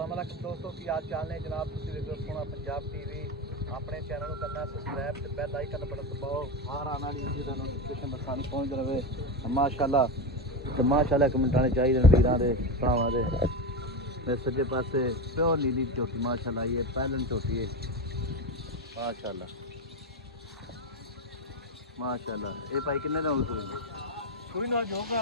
अस्सलाम वालेकुम दोस्तों की आज चाल ने जनाब तुसी देखो सोना पंजाब टीवी अपने चैनल को करना सब्सक्राइब ते बेल आइकन बटन दबाओ हर आने वाली वीडियो दा नोटिफिकेशन बसानी पहुंच रहे माशाल्लाह ते माशाल्लाह कमेंट आने चाहिए वीरां दे भरावां दे मेरे सज्जे पासे प्योर नीली चोटी माशाल्लाह ये पैलन चोटी है माशाल्लाह माशाल्लाह ये भाई कितने दिन हो गए कोई ना जोगा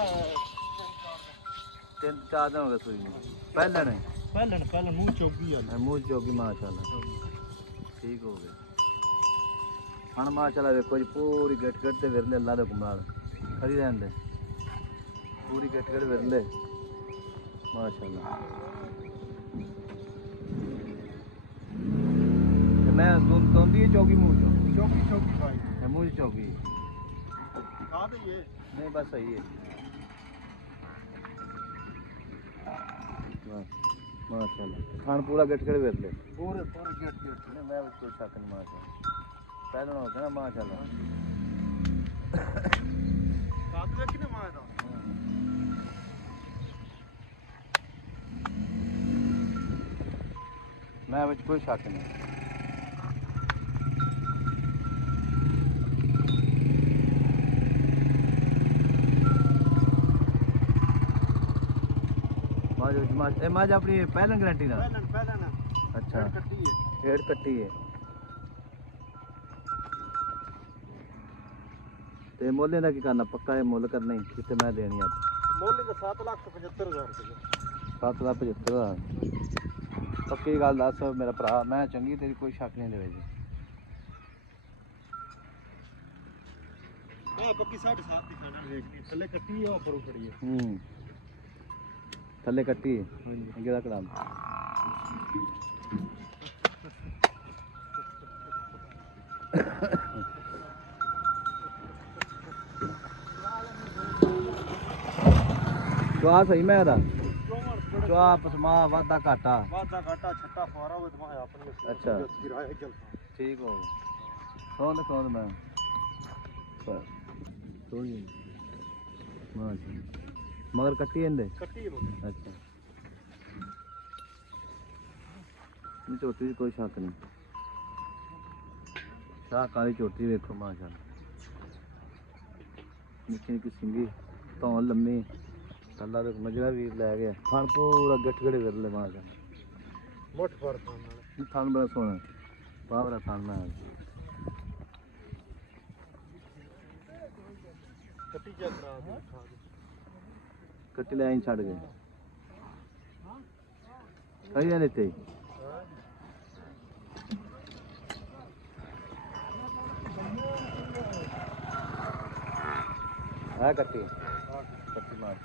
3-4 दिन हो गए सुई में पैलन पहले मुंह चौकी है मुंह चौकी माशाल्लाह ठीक हो गए हाँ माशाल्लाह देखो जी पूरी गट ते विरले अल्लाह दे हुक्म नाल खड़ी रहन दे पूरी गट विरले माशाल्लाह मैं दोंदी चौकी मुंह चौकी भाई मुंह चौकी खा दे ये नहीं बस सही है माशाल्लाह खान पूरा गट विरले पूरे गेट नहीं मैं कोई शक नहीं माशाल्लाह पहले हो गया ना माशाल्लाह साथ में किने मार दा मैं विच कोई शक नहीं माज अपनी पहले गारंटी ना पहले ना अच्छा कट्टी है हेड कट्टी है ते मोले का की करना पक्का है मुल करना ही कितने मैं देनी आप मोले का 7,75,000 रुपये 7,75,000 पक्की गल दस मेरा भरा मैं चंगी तेरी कोई शक नहीं दे जी हां पक्की 7.5 दिखाना देखनी थल्ले कट्टी है ऊपर खड़ी है थल्ले कट्टी है हां जी अंगे कड़ाम चुआ सही मैं चुआ पसमा वादा घाटा छट्टा फवारा हुए तुम्हारे अपने अच्छा गिराया जलता ठीक हो कौन मैं मगर कट्टी इंदे कट्टी है अच्छा चोटी की कोई शक नहीं शाह काली चोटी देखो माशाल्लाह निक्की निक्की सिंगी धौन लम्मी अल्लाह दे मजरा वीर लै गया थान पूरा गठगड़े विरले माशाल्लाह मोट पर थान बड़ा सोना पावरा थान में कट्टी चेक करा दे कट्टी ले आई छड़ गए कही जाने थे है कट्टी मार